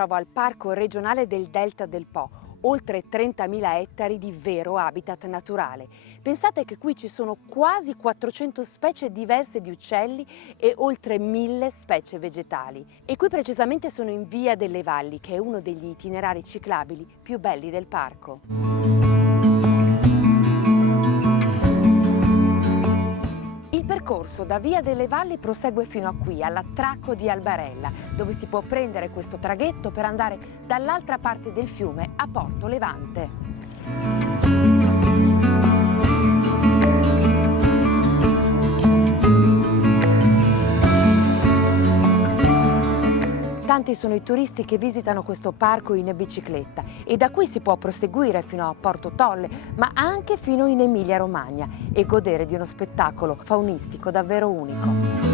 trovo al Parco regionale del Delta del Po, oltre 30.000 ettari di vero habitat naturale. Pensate che qui ci sono quasi 400 specie diverse di uccelli e oltre 1.000 specie vegetali. E qui precisamente sono in Via delle Valli, che è uno degli itinerari ciclabili più belli del parco. Il percorso da Via delle Valli prosegue fino a qui, all'attracco di Albarella, dove si può prendere questo traghetto per andare dall'altra parte del fiume a Porto Levante. Tanti sono i turisti che visitano questo parco in bicicletta e da qui si può proseguire fino a Porto Tolle, ma anche fino in Emilia-Romagna e godere di uno spettacolo faunistico davvero unico.